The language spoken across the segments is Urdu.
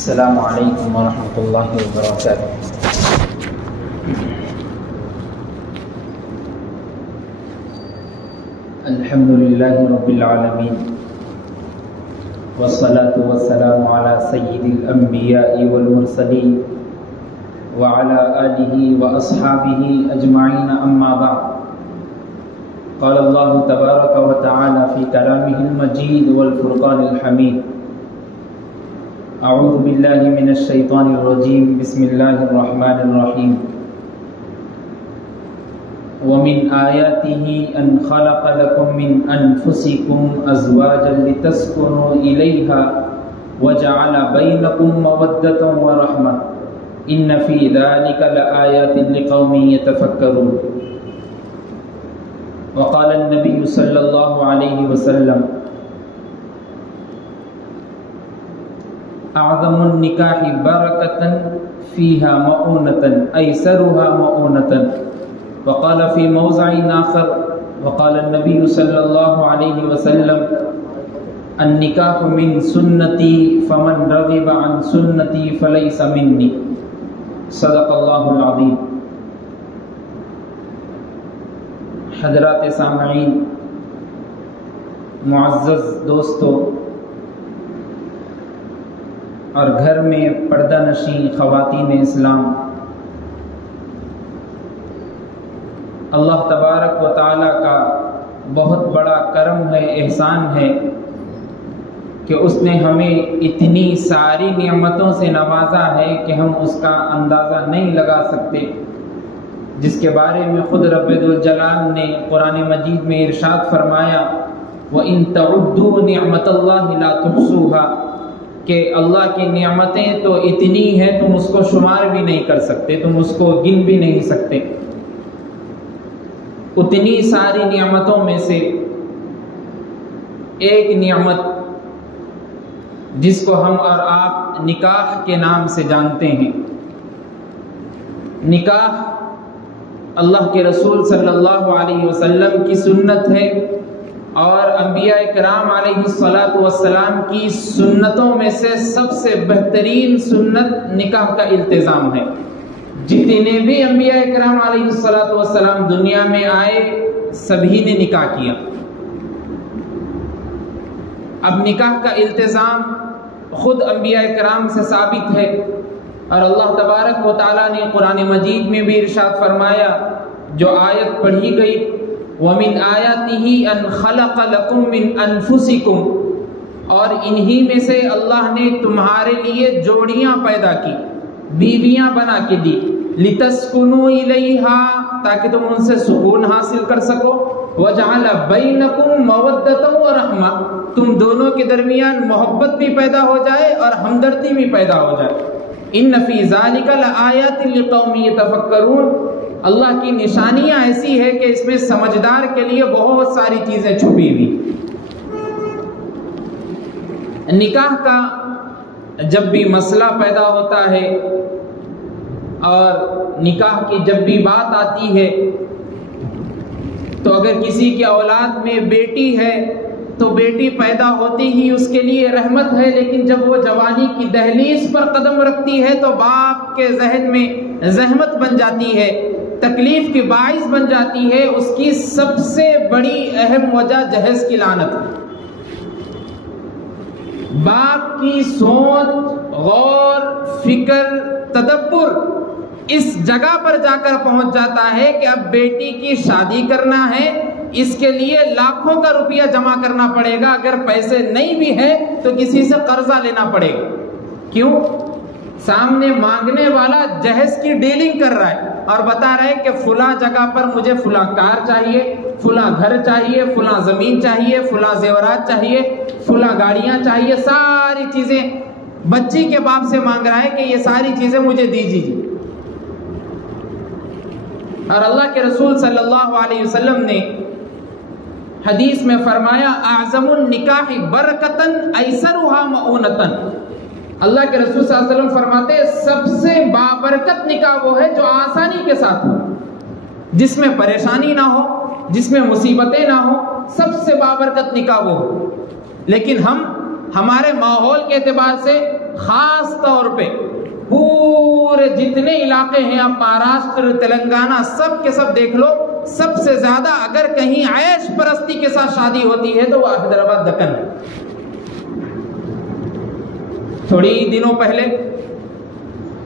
السلام علیکم ورحمۃ اللہ وبرکاتہ۔ الحمد للہ رب العالمین والصلاة والسلام علی سید الانبیاء والمرسلین وعلى آلہ واصحابہ اجمعین، اما بعد۔ قال اللہ تبارک وتعالی فی کلامہ المجید والفرقان الحمید: اعوذ باللہ من الشیطان الرجیم، بسم اللہ الرحمن الرحیم۔ ومن آیاتہ ان خلق لکم من انفسکم ازواجا لتسکنوا الیہا وجعل بینکم مودۃ ورحمۃ ان فی ذلک لآیات لقوم یتفکرون۔ وقال النبی صلی اللہ علیہ وسلم: اعظم النکاح برکۃ فیہا مؤونۃ ایسرھا مؤونۃ۔ وقال فی موضع آخر: وقال النبی صلی اللہ علیہ وسلم: النکاح من سنتی فمن رغب عن سنتی فلیس منی۔ صدق اللہ العظیم۔ حضرات سامعین، معزز دوستو اور گھر میں پردہ نشین خواتین اسلام، اللہ تبارک و تعالیٰ کا بہت بڑا کرم ہے، احسان ہے کہ اس نے ہمیں اتنی ساری نعمتوں سے نوازا ہے کہ ہم اس کا اندازہ نہیں لگا سکتے، جس کے بارے میں خود رب ذوالجلال نے قرآن مجید میں ارشاد فرمایا: وَإِن تَعُدُّوا نِعْمَةَ اللَّهِ لَا تُحْصُوهَا، کہ اللہ کی نعمتیں تو اتنی ہیں تم اس کو شمار بھی نہیں کر سکتے، تم اس کو گن بھی نہیں سکتے۔ اتنی ساری نعمتوں میں سے ایک نعمت جس کو ہم اور آپ نکاح کے نام سے جانتے ہیں، نکاح اللہ کے رسول صلی اللہ علیہ وسلم کی سنت ہے اور انبیاء کرام علیہ الصلاۃ والسلام کی سنتوں میں سے سب سے بہترین سنت نکاح کا التزام ہے۔ جتنے بھی انبیاء کرام علیہ الصلاۃ والسلام دنیا میں آئے، سبھی نے نکاح کیا۔ اب نکاح کا التزام خود انبیاء کرام سے ثابت ہے، اور اللہ تبارک و تعالیٰ نے قرآن مجید میں بھی ارشاد فرمایا، جو آیت پڑھی گئی: وَمِنْ آیَاتِهِ أَنْ خَلَقَ لَكُم مِّنْ أَنفُسِكُمْ، اور انہی میں سے اللہ نے تمہارے لیے جوڑیاں پیدا کی، بیویاں بنا کے دی، لِتَسْكُنُوا إِلَيْهَا، تاکہ تم ان سے سکون حاصل کر سکو، وَجَعَلَ بَيْنَكُمْ مَوَدَّةً وَرَحْمَةً، تم دونوں کے درمیان محبت بھی پیدا ہو جائے اور ہمدردی بھی پیدا ہو جائے۔ إِنَّ فِي ذَلِكَ لَآيَاتٍ لِقَوْمٍ يَتَفَكَّرُونَ، اللہ کی نشانیاں ایسی ہے کہ اس میں سمجھدار کے لیے بہت ساری چیزیں چھپی ہوئی۔ نکاح کا جب بھی مسئلہ پیدا ہوتا ہے اور نکاح کی جب بھی بات آتی ہے، تو اگر کسی کی اولاد میں بیٹی ہے تو بیٹی پیدا ہوتی ہی اس کے لیے رحمت ہے، لیکن جب وہ جوانی کی دہلیز پر قدم رکھتی ہے تو باپ کے ذہن میں زحمت بن جاتی ہے، تکلیف کی باعث بن جاتی ہے۔ اس کی سب سے بڑی اہم وجہ جہیز کی لعنت ہے۔ باپ کی سوچ، غور، فکر، تدبر اس جگہ پر جا کر پہنچ جاتا ہے کہ اب بیٹی کی شادی کرنا ہے، اس کے لیے لاکھوں کا روپیہ جمع کرنا پڑے گا، اگر پیسے نہیں بھی ہے تو کسی سے قرضہ لینا پڑے گا۔ کیوں؟ سامنے مانگنے والا جہیز کی ڈیلنگ کر رہا ہے اور بتا رہا ہے کہ فلاں جگہ پر مجھے فلاں کار چاہیے، فلاں گھر چاہیے، فلاں زمین چاہیے، فلاں زیورات چاہیے، فلاں گاڑیاں چاہیے، ساری چیزیں بچی کے باپ سے مانگ رہا ہے کہ یہ ساری چیزیں مجھے دیجیے۔ اور اللہ کے رسول صلی اللہ علیہ وسلم نے حدیث میں فرمایا: اعظم النکاح برکتاً ایسرھا مؤونۃ۔ اللہ کے رسول صلی اللہ علیہ وسلم فرماتے ہیں سب سے بابرکت نکاح وہ ہے جو آسانی کے ساتھ ہو، جس میں پریشانی نہ ہو، جس میں مصیبتیں نہ ہو، سب سے بابرکت نکاح وہ ہو۔ لیکن ہمارے ماحول کے اعتبار سے خاص طور پہ پورے جتنے علاقے ہیں، آپ مہاراشٹر، تلنگانہ، سب کے سب دیکھ لو، سب سے زیادہ اگر کہیں عیش پرستی کے ساتھ شادی ہوتی ہے تو وہ حیدرآباد دکن ہے۔ تھوڑی دنوں پہلے،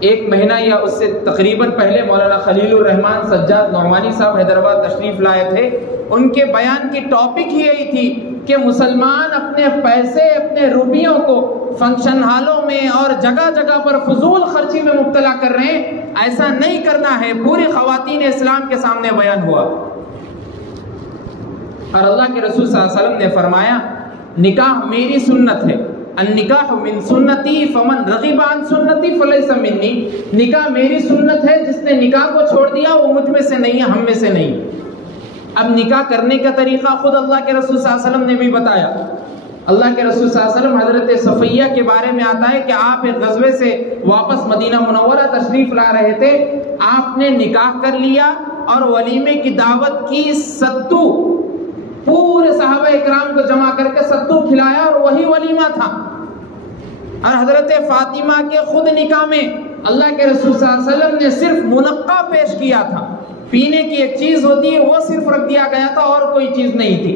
ایک مہینہ یا اس سے تقریباً پہلے، مولانا خلیل الرحمان سجاد نعمانی صاحب حیدرآباد تشریف لائے تھے۔ ان کے بیان کی ٹاپک ہی یہی تھی کہ مسلمان اپنے پیسے، اپنے روپیوں کو فنکشن ہالوں میں اور جگہ جگہ پر فضول خرچی میں مبتلا کر رہے ہیں، ایسا نہیں کرنا ہے۔ پوری خواتین اسلام کے سامنے بیان ہوا اور اللہ کے رسول صلی اللہ علیہ وسلم نے فرمایا نکاح میری سنت ہے، النکاح من سنتی فمن رغب عن سنتی فلیس منی، نکاح میری سنت ہے، جس نے نکاح کو چھوڑ دیا وہ مجھ میں سے نہیں ہے، ہم میں سے نہیں۔ اب نکاح کرنے کا طریقہ خود اللہ کے رسول صلی اللہ علیہ وسلم نے بھی بتایا۔ اللہ کے رسول صلی اللہ علیہ وسلم حضرت صفیہ کے بارے میں آتا ہے کہ آپ ایک غزوے سے واپس مدینہ منورہ تشریف لا رہے تھے، آپ نے نکاح کر لیا اور ولیمے کی دعوت کی، ستو پورے صحابہ اکرام کو جمع کر کے ستو کھلایا اور وہی ولیمہ تھا۔ اور حضرت فاطمہ کے خود نکاح میں اللہ کے رسول صلی اللہ علیہ وسلم نے صرف منقع پیش کیا تھا، پینے کی ایک چیز ہوتی ہے وہ صرف رکھ دیا گیا تھا اور کوئی چیز نہیں تھی۔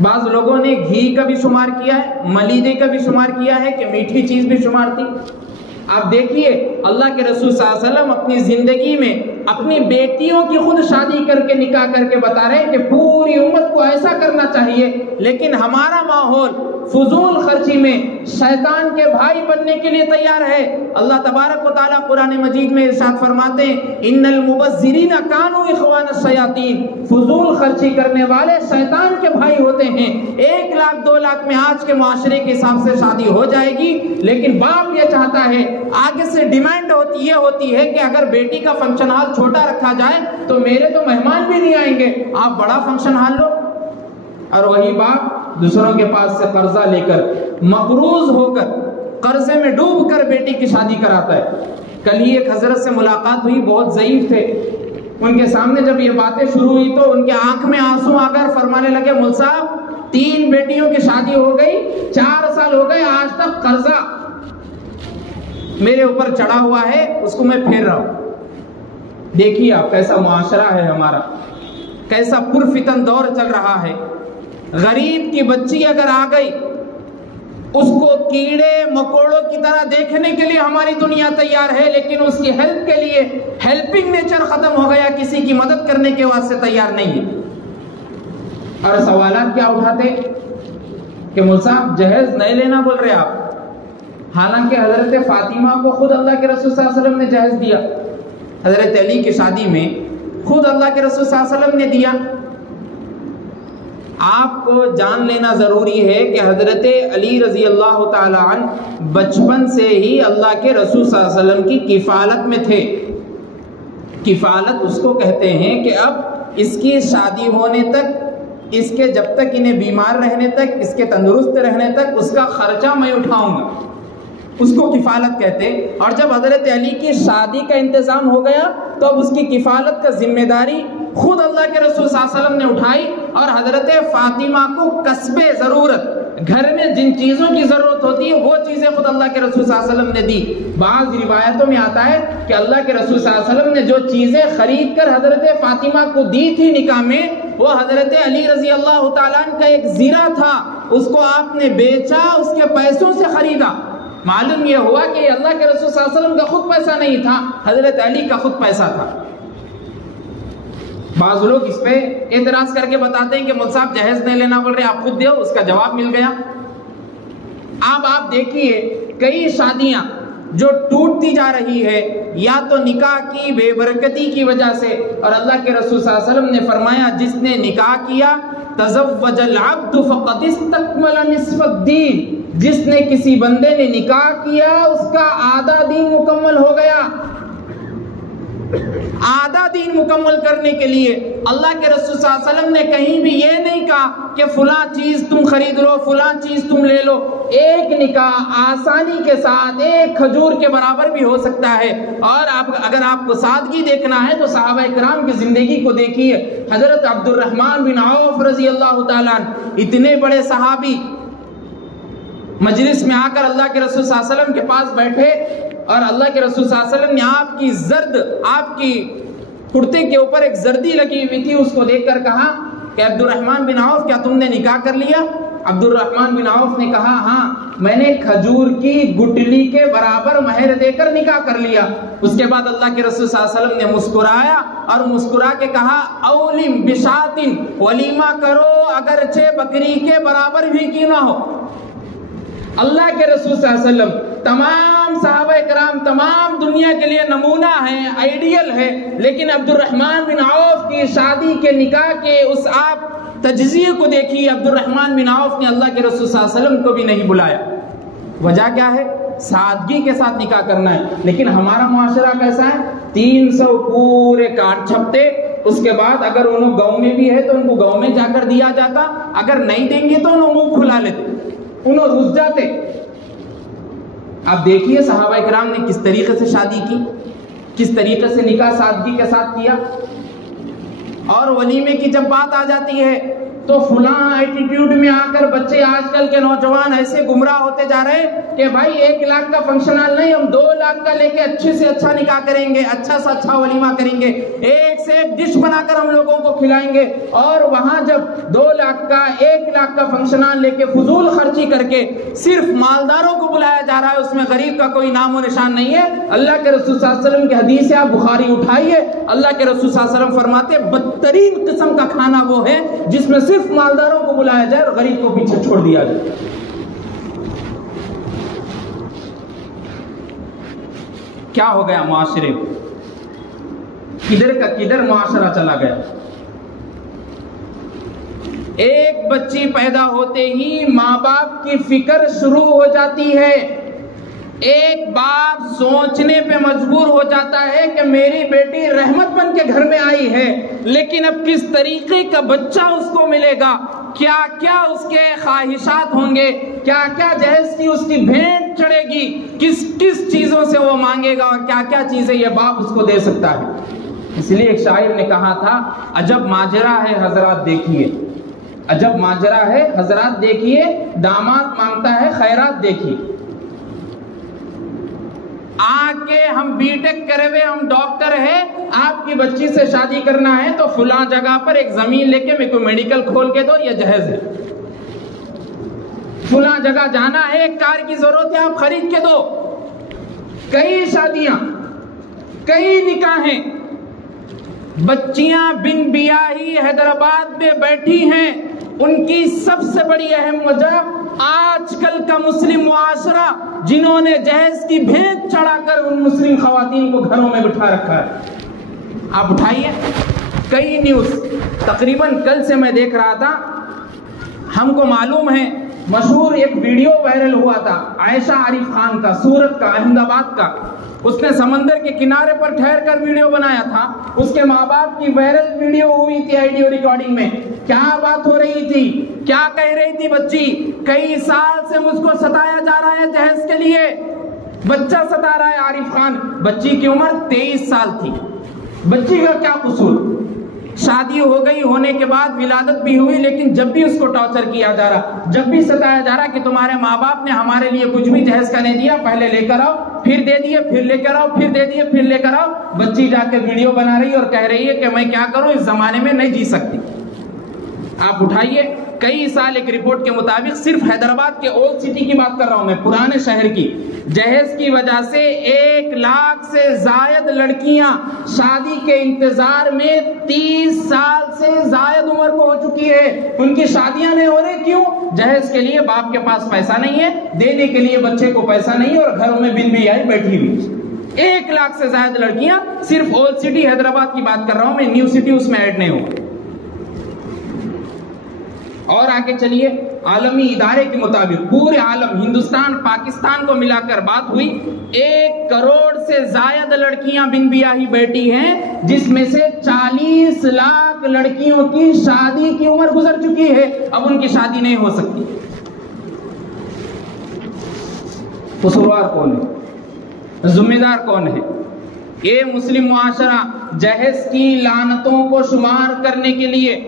بعض لوگوں نے گھی کا بھی شمار کیا ہے، ملیدے کا بھی شمار کیا ہے کہ میٹھی چیز بھی شمار تھی۔ آپ دیکھیے اللہ کے رسول صلی اللہ علیہ وسلم اپنی زندگی میں اپنی بیٹیوں کی خود شادی کر کے نکاح کر کے بتا رہے ہیں کہ پوری امت کو ایسا کرنا چاہیے، لیکن ہمارا ماحول فضول خرچی میں شیطان کے بھائی بننے کے لیے تیار ہے۔ اللہ تبارک و تعالیٰ قرآن مجید میں ارشاد فرماتے ہیں ان المبذرین کانوا اخوان الشیاطین، فضول خرچی کرنے والے شیطان کے بھائی ہوتے ہیں۔ 1 لاکھ 2 لاکھ میں آج کے معاشرے کے حساب سے شادی ہو جائے گی، لیکن باپ یہ چاہتا ہے، آگے سے ڈیمانڈ ہوتی ہے کہ اگر بیٹی کا فنکشن ہال چھوٹا رکھا جائے تو میرے تو مہمان بھی نہیں آئیں گے، آپ بڑا فنکشن ہال لو۔ اور وہی باپ دوسروں کے پاس سے قرضہ لے کر، مقروض ہو کر، قرضے میں ڈوب کر بیٹی کی شادی کراتا ہے۔ کل ہی ایک حضرت سے ملاقات ہوئی، بہت ضعیف تھے، ان کے سامنے جب یہ باتیں شروع ہوئی تو ان کے آنکھ میں آنسو آ کر فرمانے لگے مول صاحب 3 بیٹیوں کی شادی ہو گئی، 4 سال ہو گئے، آج تک قرضہ میرے اوپر چڑھا ہوا ہے، اس کو میں پھیر رہا ہوں۔ دیکھیے آپ کیسا معاشرہ ہے ہمارا، کیسا پرفتن دور چل رہا ہے۔ غریب کی بچی اگر آ گئی، اس کو کیڑے مکوڑوں کی طرح دیکھنے کے لیے ہماری دنیا تیار ہے، لیکن اس کی ہیلپ کے لیے ہیلپنگ نیچر ختم ہو گیا، کسی کی مدد کرنے کے واسطے تیار نہیں ہے۔ اور سوالات کیا اٹھاتے کہ مول صاحب جہیز نہیں لینا بول رہے آپ، حالانکہ حضرت فاطمہ کو خود اللہ کے رسول صلی اللہ علیہ وسلم نے جہیز دیا، حضرت علی کی شادی میں خود اللہ کے رسول صلی اللہ علیہ وسلم نے دیا۔ آپ کو جان لینا ضروری ہے کہ حضرت علی رضی اللہ تعالی عنہ بچپن سے ہی اللہ کے رسول صلی اللہ علیہ وسلم کی کفالت میں تھے۔ کفالت اس کو کہتے ہیں کہ اب اس کی شادی ہونے تک، اس کے جب تک انہیں بیمار رہنے تک، اس کے تندرست رہنے تک اس کا خرچہ میں اٹھاؤں گا، اس کو کفالت کہتے ہیں۔ اور جب حضرت علی کی شادی کا انتظام ہو گیا تو اب اس کی کفالت کا ذمہ داری خود اللہ کے رسول صلی اللہ علیہ وسلم نے اٹھائی، اور حضرت فاطمہ کو کسب ضرورت، گھر میں جن چیزوں کی ضرورت ہوتی ہے وہ چیزیں خود اللہ کے رسول صلی اللہ علیہ وسلم نے دی۔ بعض روایتوں میں آتا ہے کہ اللہ کے رسول صلی اللہ علیہ وسلم نے جو چیزیں خرید کر حضرت فاطمہ کو دی تھی نکاح میں، وہ حضرت علی رضی اللہ تعالیٰ عنہ کا ایک زیرہ تھا، اس کو آپ نے بیچا، اس کے پیسوں سے خریدا۔ معلوم یہ ہوا کہ یہ اللہ کے رسول صلی اللہ علیہ وسلم کا خود پیسہ نہیں تھا، حضرت علی کا خود پیسہ تھا۔ بعض لوگ اس پہ اعتراض کر کے بتاتے ہیں کہ مول صاحب جہیز نہیں لینا بول رہے، آپ خود دیو، اس کا جواب مل گیا۔ اب آپ دیکھیے کئی شادیاں جو ٹوٹتی جا رہی ہے یا تو نکاح کی بے برکتی کی وجہ سے، اور اللہ کے رسول صلی اللہ علیہ وسلم نے فرمایا جس نے نکاح کیا تزوج العبد فقد استکمل نصف الدین، جس نے کسی بندے نے نکاح کیا اس کا آدھا دین مکمل ہو گیا۔ آدھا دین مکمل کرنے کے لیے اللہ کے رسول صلی اللہ علیہ وسلم نے کہیں بھی یہ نہیں کہا کہ فلاں چیز تم خرید لو، فلاں چیز تم لے لو۔ ایک نکاح آسانی کے ساتھ ایک کھجور کے برابر بھی ہو سکتا ہے۔ اور اگر آپ کو سادگی دیکھنا ہے تو صحابہ کرام کی زندگی کو دیکھیے۔ حضرت عبد الرحمن بن عوف رضی اللہ تعالیٰ عنہ، اتنے بڑے صحابی، مجلس میں آ کر اللہ کے رسول صلی اللہ علیہ وسلم کے پاس بیٹھے اور اللہ کے رسول صلی اللہ علیہ وسلم نے آپ کی زرد، آپ کی کرتے کے اوپر ایک زردی لگی ہوئی تھی، اس کو دیکھ کر کہا کہ عبد الرحمن بن عوف کیا تم نے نکاح کر لیا؟ عبد الرحمن بن عوف نے کہا ہاں میں نے کھجور کی گٹلی کے برابر مہر دے کر نکاح کر لیا۔ اس کے بعد اللہ کے رسول صلی اللہ علیہ وسلم نے مسکرایا اور مسکرا کے کہا اولم بشاتن، ولیمہ کرو اگرچہ بکری کے برابر بھی کیوں نہ ہو۔ اللہ کے رسول صلی اللہ علیہ وسلم تمام صحابہ کرام تمام دنیا کے لیے نمونہ ہے، آئیڈیل ہے، لیکن عبد الرحمن بن عوف کی شادی کے نکاح کے اس آپ تجزیے کو دیکھیے، عبد الرحمن بن عوف نے اللہ کے رسول صلی اللہ علیہ وسلم کو بھی نہیں بلایا۔ وجہ کیا ہے؟ سادگی کے ساتھ نکاح کرنا ہے۔ لیکن ہمارا معاشرہ کیسا ہے؟ 300 پورے کارڈ چھپتے، اس کے بعد اگر انہوں گاؤں میں بھی ہے تو ان کو گاؤں میں جا کر دیا جاتا، اگر نہیں دیں گے تو انہوں منہ کھلا لیتے، انہوں رس جاتے۔ آپ دیکھیے صحابہ کرام نے کس طریقے سے شادی کی، کس طریقے سے نکاح سادگی کے ساتھ کیا۔ اور ولیمے کی جب بات آ جاتی ہے تو فلاں ایٹیٹیوڈ میں آ کر بچے آج کل کے نوجوان ایسے گمراہ ہوتے جا رہے ہیں کہ بھائی 1 لاکھ کا فنکشن ہال نہیں، ہم 2 لاکھ کا لے کے اچھے سے اچھا نکاح کریں گے، اچھا سے اچھا ولیمہ کریں گے، ایک سے ایک ڈش بنا کر ہم لوگوں کو کھلائیں گے۔ اور وہاں جب 2 لاکھ کا 1 لاکھ کا فنکشن ہال لے کے فضول خرچی کر کے صرف مالداروں کو بلایا جا رہا ہے، اس میں غریب کا کوئی نام و نشان نہیں ہے۔ اللہ کے رسول صلی اللہ علیہ وسلم کی حدیث ہے، آپ بخاری اٹھائیے، اللہ کے رسول صلی اللہ علیہ وسلم فرماتے بدترین قسم کا کھانا وہ ہے جس میں صرف مالداروں کو بلایا جائے اور غریب کو پیچھے چھوڑ دیا جائے۔ کیا ہو گیا معاشرے میں؟ کدھر کا کدھر معاشرہ چلا گیا۔ ایک بچی پیدا ہوتے ہی ماں باپ کی فکر شروع ہو جاتی ہے۔ ایک باپ سوچنے پہ مجبور ہو جاتا ہے کہ میری بیٹی رحمت بن کے گھر میں آئی ہے، لیکن اب کس طریقے کا بچہ اس کو ملے گا، کیا کیا اس کے خواہشات ہوں گے، کیا کیا جہیز کی اس کی بھینٹ چڑھے گی، کس کس چیزوں سے وہ مانگے گا اور کیا کیا چیزیں یہ باپ اس کو دے سکتا ہے۔ اس لیے ایک شاعر نے کہا تھا عجب ماجرا ہے حضرات دیکھیے، عجب ماجرا ہے حضرات دیکھیے، داماد مانگتا ہے خیرات دیکھیے۔ آکے ہم بی ٹیک کرے ہوئے، ہم ڈاکٹر ہیں، آپ کی بچی سے شادی کرنا ہے تو فلاں جگہ پر ایک زمین لے کے میرے کو میڈیکل کھول کے دو، یہ جہیز ہے۔ فلاں جگہ جانا ہے، ایک کار کی ضرورت ہے، آپ خرید کے دو۔ کئی شادیاں، کئی نکاحیں، بچیاں بن بیاہی حیدرآباد میں بیٹھی ہیں۔ ان کی سب سے بڑی اہم وجہ آج کل کا مسلم معاشرہ جنہوں نے جہیز کی بھینٹ چڑھا کر ان مسلم خواتین کو گھروں میں بٹھا رکھا ہے۔ آپ اٹھائیے کئی نیوز، تقریباً کل سے میں دیکھ رہا تھا، ہم کو معلوم ہے مشہور ایک ویڈیو وائرل ہوا تھا عائشہ عارف خان کا، سورت کا، احمد آباد کا۔ اس نے سمندر کے کنارے پر ٹھہر کر ویڈیو بنایا تھا، اس کے ماں باپ کی وائرل ویڈیو ہوئی تھی آڈیو ریکارڈنگ میں۔ کیا بات ہو رہی تھی، کیا کہہ رہی تھی بچی؟ کئی سال سے مجھ کو ستایا جا رہا ہے جہیز کے لیے، بچہ ستا رہا ہے عارف خان۔ بچی کی عمر 23 سال تھی، بچی کا کیا قصور؟ شادی ہو گئی، ہونے کے بعد ولادت بھی ہوئی، لیکن جب بھی اس کو ٹارچر کیا جا رہا، جب بھی ستایا جا رہا کہ تمہارے ماں باپ نے ہمارے لیے کچھ بھی جہیز کا نہیں دیا، پہلے لے کر آؤ، پھر دے دیے، پھر لے کر آؤ، پھر دے دیے، پھر لے کر آؤ۔ بچی جا کے ویڈیو بنا رہی اور کہہ رہی ہے کہ میں کیا کروں، اس زمانے میں نہیں جی سکتی۔ آپ اٹھائیے کئی سال، ایک رپورٹ کے مطابق صرف حیدرآباد کے اولڈ سٹی کی بات کر رہا ہوں میں، پرانے شہر کی، جہیز کی وجہ سے 1 لاکھ سے زائد لڑکیاں شادی کے انتظار میں 30 سال سے زائد عمر کو ہو چکی ہے، ان کی شادیاں نہیں ہو رہی۔ کیوں؟ جہیز کے لیے باپ کے پاس پیسہ نہیں ہے، دینے کے لیے بچے کو پیسہ نہیں ہے، اور گھروں میں بن بیاہی بیٹھی ہوئی 1 لاکھ سے زائد لڑکیاں۔ صرف اولڈ سٹی حیدرآباد کی بات کر رہا ہوں میں، نیو سٹی اس میں ایڈ نہیں ہو۔ اور آگے چلیے، عالمی ادارے کے مطابق پورے عالم، ہندوستان پاکستان کو ملا کر بات ہوئی، 1 کروڑ سے زائد لڑکیاں بن بیاہی بیٹھی ہیں، جس میں سے 40 لاکھ لڑکیوں کی شادی کی عمر گزر چکی ہے، اب ان کی شادی نہیں ہو سکتی۔ قصوروار کون ہے؟ ذمہ دار کون ہے؟ یہ مسلم معاشرہ جہیز کی لعنتوں کو شمار کرنے کے لیے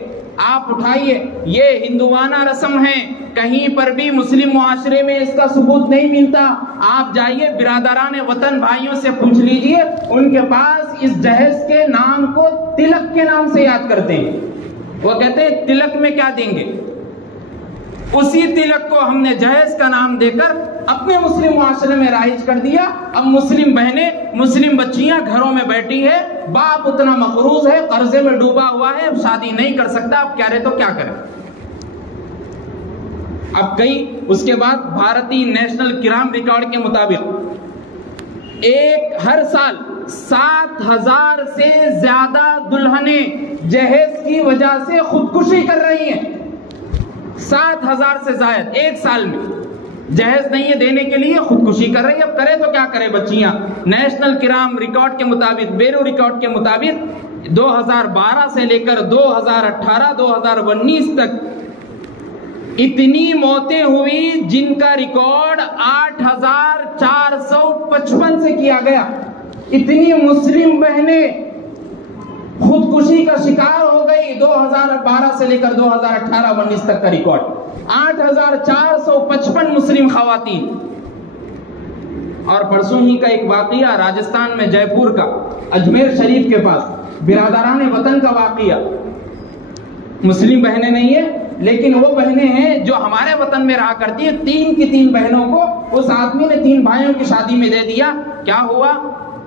آپ اٹھائیے، یہ ہندوانہ رسم ہے، کہیں پر بھی مسلم معاشرے میں اس کا ثبوت نہیں ملتا۔ آپ جائیے برادران وطن بھائیوں سے پوچھ لیجئے، ان کے پاس اس جہیز کے نام کو تلک کے نام سے یاد کرتے ہیں۔ وہ کہتے ہیں تلک میں کیا دیں گے، اسی تلک کو ہم نے جہیز کا نام دے کر اپنے مسلم معاشرے میں رائج کر دیا۔ اب مسلم بہنیں، مسلم بچیاں گھروں میں بیٹھی ہے، باپ اتنا مقروض ہے، قرضے میں ڈوبا ہوا ہے، اب شادی نہیں کر سکتا، اب کیا رہے تو کیا کرے۔ اب کئی اس کے بعد بھارتی نیشنل کرائم ریکارڈ کے مطابق ہر سال 7,000 سے زیادہ دلہنیں جہیز کی وجہ سے خودکشی کر رہی ہیں۔ 7,000 سے زائد ایک سال میں جہیز نہیں ہے دینے کے لیے خودکشی کر رہی ہے۔ اب کرے تو کیا کرے بچیاں۔ نیشنل کرائم ریکارڈ کے مطابق، بیورو ریکارڈ کے مطابق 2012 سے لے کر 2018 2019 تک اتنی موتیں ہوئی جن کا ریکارڈ 8,455 سے کیا گیا۔ اتنی مسلم بہنیں خودکشی کا شکار ہو گئی 2012 سے لے کر 2018-19 تک کا ریکارڈ 8,455 مسلم خواتین۔ اور پرسوں ہی کا ایک واقعہ راجستھان میں جے پور کا، اجمیر شریف کے پاس برادران وطن کا واقعہ۔ مسلم بہنیں نہیں ہیں لیکن وہ بہنیں ہیں جو ہمارے وطن میں رہا کرتی ہیں۔ 3 کی 3 بہنوں کو اس آدمی نے 3 بھائیوں کی شادی میں دے دیا۔ کیا ہوا،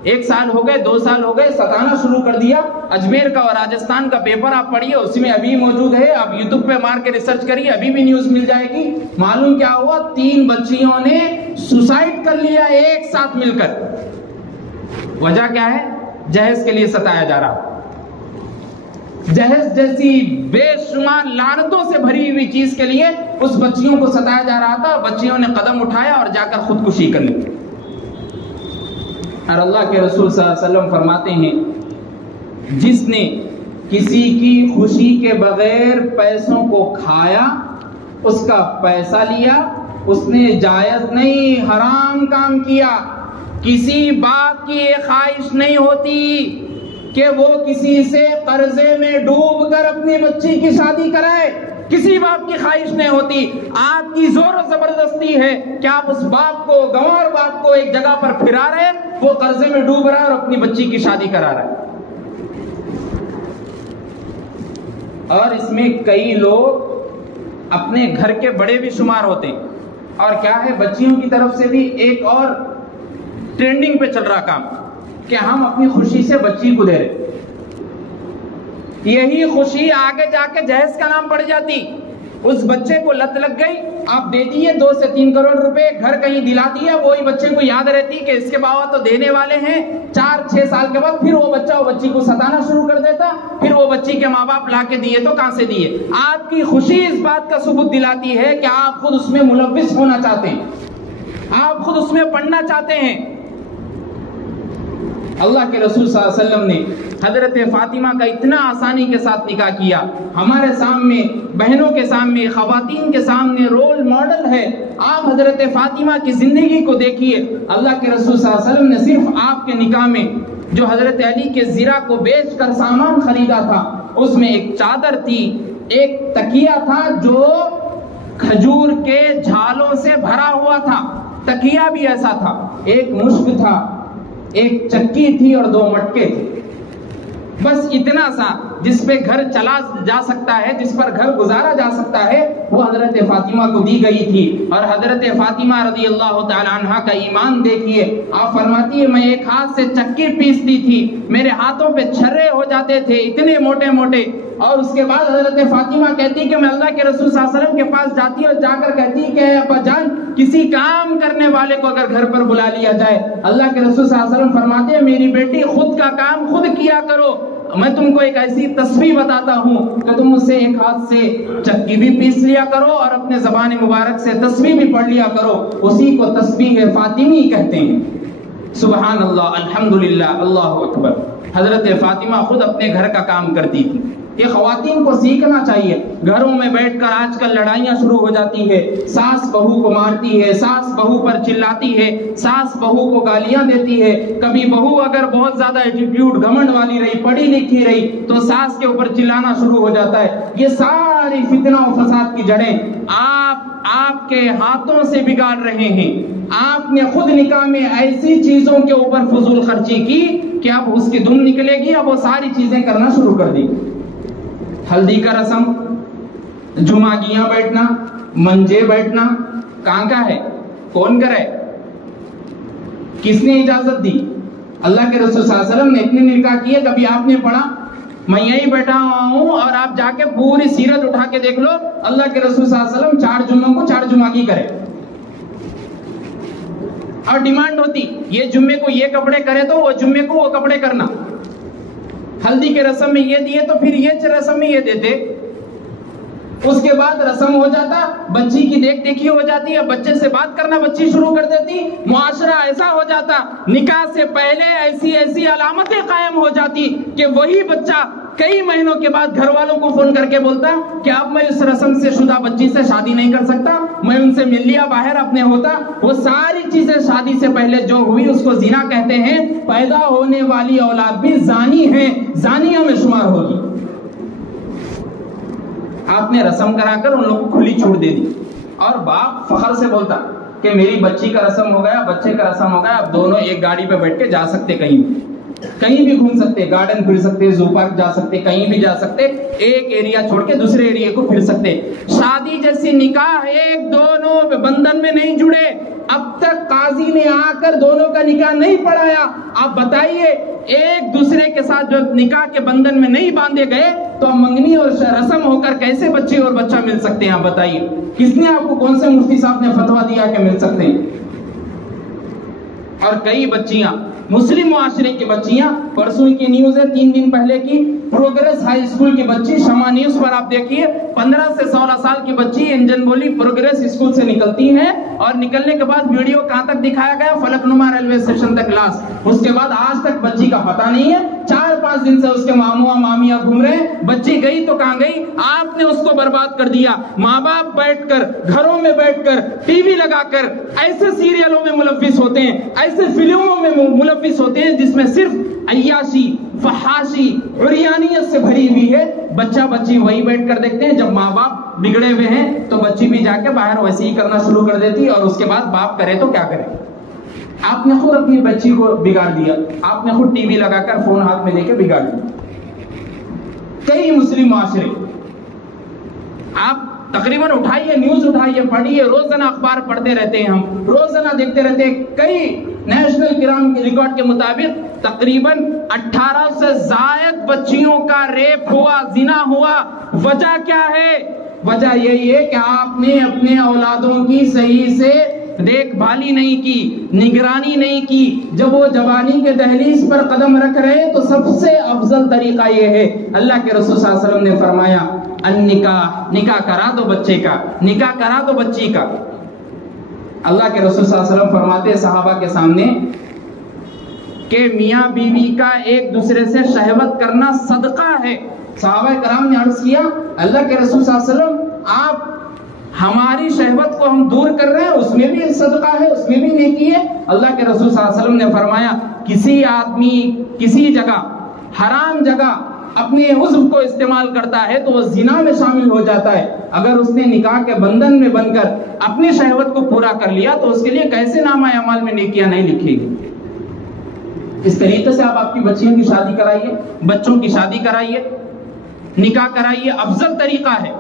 1 سال ہو گئے، 2 سال ہو گئے، ستانا شروع کر دیا۔ اجمیر کا اور راجستھان کا پیپر آپ پڑھیے، اس میں ابھی موجود ہے، آپ یوٹیوب پہ مار کے ریسرچ کریے، ابھی بھی نیوز مل جائے گی۔ معلوم کیا ہوا، 3 بچیوں نے سوسائڈ کر لیا ایک ساتھ مل کر۔ وجہ کیا ہے، جہیز کے لیے ستایا جا رہا۔ جہیز جیسی بے شمار لعنتوں سے بھری ہوئی چیز کے لیے اس بچیوں کو ستایا جا رہا تھا۔ بچیوں نے قدم اٹھایا اور جا کر خودکشی کر لی۔ اور اللہ کے رسول صلی اللہ علیہ وسلم فرماتے ہیں، جس نے کسی کی خوشی کے بغیر پیسوں کو کھایا، اس کا پیسہ لیا، اس نے جائز نہیں حرام کام کیا۔ کسی باپ کی یہ خواہش نہیں ہوتی کہ وہ کسی سے قرضے میں ڈوب کر اپنی بچی کی شادی کرائے، کسی باپ کی خواہش نہیں ہوتی۔ آپ کی زور و زبردستی ہے کہ آپ اس باپ کو، گنوار باپ کو ایک جگہ پر پھرا رہے، وہ قرضے میں ڈوب رہا ہے اور اپنی بچی کی شادی کرا رہا ہے۔ اور اس میں کئی لوگ اپنے گھر کے بڑے بھی شمار ہوتے ہیں۔ اور کیا ہے، بچیوں کی طرف سے بھی ایک اور ٹرینڈنگ پہ چل رہا کام کہ ہم اپنی خوشی سے بچی کو دے رہے، یہی خوشی آگے جا کے جہیز کا نام پڑ جاتی۔ اس بچے کو لت لگ گئی، آپ دے دیے 2 سے 3 کروڑ روپے، گھر کہیں دلا دیا، وہی بچے کو یاد رہتی کہ اس کے بابا تو دینے والے ہیں۔ 4-6 سال کے بعد پھر وہ بچہ وہ بچی کو ستانا شروع کر دیتا، پھر وہ بچی کے ماں باپ لا کے دیے تو کہاں سے دیے۔ آپ کی خوشی اس بات کا ثبوت دلاتی ہے کہ آپ خود اس میں ملوث ہونا چاہتے ہیں، آپ خود اس میں پڑھنا چاہتے ہیں۔ اللہ کے رسول صلی اللہ علیہ وسلم نے حضرت فاطمہ کا اتنا آسانی کے ساتھ نکاح کیا۔ ہمارے سامنے، بہنوں کے سامنے، خواتین کے سامنے رول ماڈل ہے۔ آپ حضرت فاطمہ کی زندگی کو دیکھیے۔ اللہ کے رسول صلی اللہ علیہ وسلم نے صرف آپ کے نکاح میں جو حضرت علی کے زرہ کو بیچ کر سامان خریدا تھا، اس میں ایک چادر تھی، ایک تکیہ تھا جو کھجور کے جھالوں سے بھرا ہوا تھا، تکیہ بھی ایسا تھا، ایک مشک تھا، ایک چکی تھی اور 2 مٹکے تھے، بس اتنا سا جس پہ گھر چلا جا سکتا ہے، جس پر گھر گزارا جا سکتا ہے، وہ حضرت فاطمہ کو دی گئی تھی۔ اور حضرت فاطمہ رضی اللہ تعالی عنہ کا ایمان دیکھیے، آپ فرماتی ہے میں ایک ہاتھ سے چکی پیستی تھی، میرے ہاتھوں پہ چھرے ہو جاتے تھے اتنے موٹے موٹے۔ اور اس کے بعد حضرت فاطمہ کہتی کہ میں اللہ کے رسول صلی اللہ علیہ وسلم کے پاس جاتی اور جا کر کہتی کہ اے ابا جان، کسی کام کرنے والے کو اگر گھر پر بلا لیا جائے، اللہ کے رسول صلی اللہ علیہ وسلم فرماتے ہیں میری بیٹی خود کا کام خود کیا کرو، میں تم کو ایک ایسی تسبیح بتاتا ہوں کہ تم اس سے ایک ہاتھ سے چکی بھی پیس لیا کرو اور اپنے زبان مبارک سے تسبیح بھی پڑھ لیا کرو، اسی کو تسبیح فاطمی کہتے ہیں۔ سبحان اللہ، الحمدللہ، اللہ اکبر۔ حضرت فاطمہ خود اپنے گھر کا کام کرتی تھی۔ یہ خواتین کو سیکھنا چاہیے. گھروں میں بیٹھ کر آج کل لڑائیاں شروع ہو جاتی ہے، ساس بہو کو مارتی ہے، ساس بہو پر چلاتی ہے، ساس بہو کو گالیاں دیتی ہے. کبھی بہو اگر بہت زیادہ ایٹیٹیوڈ گھمنڈ والی رہی، پڑھی لکھی رہی، تو ساس کے اوپر چلانا شروع ہو جاتا ہے. یہ ساری فتنہ و فساد کی جڑیں آپ کے ہاتھوں سے بگاڑ رہے ہیں. آپ نے خود نکاح میں ایسی چیزوں کے اوپر فضول خرچی کی کہ اب اس کی دم نکلے گی، اب وہ ساری چیزیں کرنا شروع کر دی. ہلدی کا رسم، جمعگیاں بیٹھنا، منجے بیٹھنا، کہاں کا ہے؟ کون کرے؟ کس نے اجازت دی؟ اللہ کے رسول صلی اللہ علیہ وسلم نے اتنے نکاح کیے، کبھی آپ نے پڑھا؟ میں یہی بیٹھا ہوں اور آپ جا کے پوری سیرت اٹھا کے دیکھ لو، اللہ کے رسول صلی اللہ علیہ وسلم 4 جمعوں کو 4 جمعگی کرے. اور ڈیمانڈ ہوتی یہ جمعے کو یہ کپڑے کرے تو وہ جمعے کو وہ کپڑے کرنا. ہلدی کے رسم میں یہ دیے تو پھر یہ رسم میں یہ دیتے. اس کے بعد رسم ہو جاتا، بچی کی دیکھ دیکھی ہو جاتی ہے، بچے سے بات کرنا بچی شروع کر دیتی، معاشرہ ایسا ہو جاتا، نکاح سے پہلے ایسی علامتیں قائم ہو جاتی کہ وہی بچہ کئی مہینوں کے بعد گھر والوں کو فون کر کے بولتا کہ اب میں اس رسم سے شدہ بچی سے شادی نہیں کر سکتا، میں ان سے مل لیا باہر اپنے ہوتا. وہ ساری چیزیں شادی سے پہلے جو ہوئی اس کو زنا کہتے ہیں. پیدا ہونے والی اولاد بھی زانی ہے، زانیوں میں شمار ہوگی. آپ نے رسم کرا کر ان لوگوں کو کھلی چھوٹ دے دی اور باپ فخر سے بولتا کہ میری بچی کا رسم ہو گیا، بچے کا رسم ہو گیا، اب دونوں ایک گاڑی پہ بیٹھ کے جا سکتے، کہیں بھی گھوم سکتے، گارڈن پھر سکتے، زو پارک جا سکتے، کہیں بھی جا سکتے، ایک ایریا چھوڑ کے دوسرے ایریا کو پھر سکتے. شادی جیسی نکاح ایک دونوں بندھن میں نہیں جڑے. اب تک قاضی نے آ کر دونوں کا نکاح نہیں پڑھایا. آپ بتائیے ایک دوسرے کے ساتھ جو نکاح کے بندھن میں نہیں باندھے گئے تو منگنی اور رسم ہو کر کیسے بچی اور بچہ مل سکتے ہیں؟ آپ بتائیے کس نے آپ کو، کون سے مفتی صاحب نے فتویٰ دیا کہ مل سکتے ہیں؟ اور کئی بچیاں، مسلم معاشرے کی بچیاں، پرسوں کی نیوز ہے 3 دن پہلے کی، پروگریس ہائی اسکول کی بچی، شمع نیوز پر آپ دیکھیے، 15 سے 16 سال کی بچی انجن بولی پروگریس اسکول سے نکلتی ہے اور نکلنے کے بعد ویڈیو کہاں تک دکھایا گیا؟ فلک نما ریلوے اسٹیشن تک لاسٹ. اس کے بعد آج تک بچی کا پتہ نہیں ہے. 4-5 دن سے اس کے ماموں مامیاں گھوم رہے ہیں. بچی گئی تو کہاں گئی؟ آپ نے اس کو برباد کر دیا. ماں باپ بیٹھ کر گھروں میں بیٹھ کر ٹی وی لگا کر ایسے سیریلوں میں ملوث ہوتے ہیں، ایسے فلموں میں ملوث ہوتے ہیں جس میں صرف عیاشی، فحاشی، عریانیت سے بھری ہوئی ہے. بچہ بچی وہی بیٹھ کر دیکھتے ہیں. جب ماں باپ بگڑے ہوئے ہیں تو بچی بھی جا کے باہر ویسے ہی کرنا شروع کر دیتی، اور اس کے بعد باپ کرے تو کیا کرے؟ آپ نے خود اپنی بچی کو بگاڑ دیا، آپ نے خود ٹی وی لگا کر فون ہاتھ میں لے کے بگاڑ دیا. کئی مسلم معاشرے، آپ تقریباً اٹھائیے، نیوز اٹھائیے، پڑھیے، روزانہ اخبار پڑھتے رہتے ہیں، ہم روزانہ دیکھتے رہتے ہیں. کئی نیشنل کرائم کے ریکارڈ کے مطابق تقریباً 18 سے زائد بچیوں کا ریپ ہوا، زنا ہوا. وجہ کیا ہے؟ وجہ یہی ہے کہ آپ نے اپنے اولادوں کی صحیح سے دیکھ بھالی نہیں کی، نگرانی نہیں کی. جب وہ جوانی کے دہلیز پر قدم رکھ رہے تو سب سے افضل طریقہ یہ ہے، اللہ کے رسول صلی اللہ علیہ وسلم نے فرمایا النکاح، نکاح کرا دو بچے کا، نکاح کرا دو بچی کا. اللہ کے رسول صلی اللہ علیہ وسلم فرماتے ہیں صحابہ کے سامنے کہ میاں بیوی کا ایک دوسرے سے شہوت کرنا صدقہ ہے. صحابہ کرام نے عرض کیا اللہ کے رسول صلی اللہ علیہ وسلم، آپ ہماری شہوت کو ہم دور کر رہے ہیں، اس میں بھی ایک صدقہ ہے، اس میں بھی نیکی ہے. اللہ کے رسول صلی اللہ علیہ وسلم نے فرمایا کسی آدمی کسی جگہ، حرام جگہ اپنے عضو کو استعمال کرتا ہے تو وہ زنا میں شامل ہو جاتا ہے. اگر اس نے نکاح کے بندھن میں بن کر اپنی شہوت کو پورا کر لیا تو اس کے لیے کیسے نامہ اعمال میں نیکیاں نہیں لکھے گی؟ اس طریقے سے آپ کی بچیوں کی شادی کرائیے، بچوں کی شادی کرائیے، نکاح کرائیے. افضل طریقہ ہے.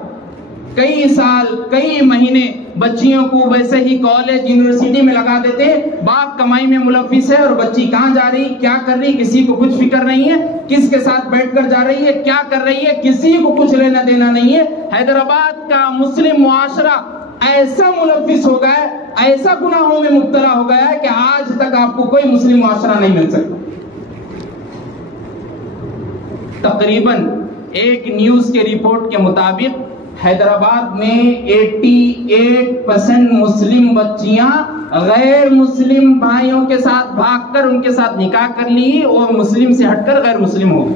کئی سال، کئی مہینے بچیوں کو ویسے ہی کالج، یونیورسٹی میں لگا دیتے ہیں. باپ کمائی میں ملوث ہے اور بچی کہاں جا رہی، کیا کر رہی، کسی کو کچھ فکر نہیں ہے. کس کے ساتھ بیٹھ کر جا رہی ہے، کیا کر رہی ہے، کسی کو کچھ لینا دینا نہیں ہے. حیدرآباد کا مسلم معاشرہ ایسا ملوث ہو گیا ہے، ایسا گناہوں میں مبتلا ہو گیا ہے کہ آج تک آپ کو کوئی مسلم معاشرہ نہیں مل سکتا. تقریباً ایک نیوز کے رپورٹ کے مطابق حیدرآباد میں 88% مسلم بچیاں غیر مسلم بھائیوں کے ساتھ بھاگ کر ان کے ساتھ نکاح کر لی اور مسلم سے ہٹ کر غیر مسلم ہو گئی.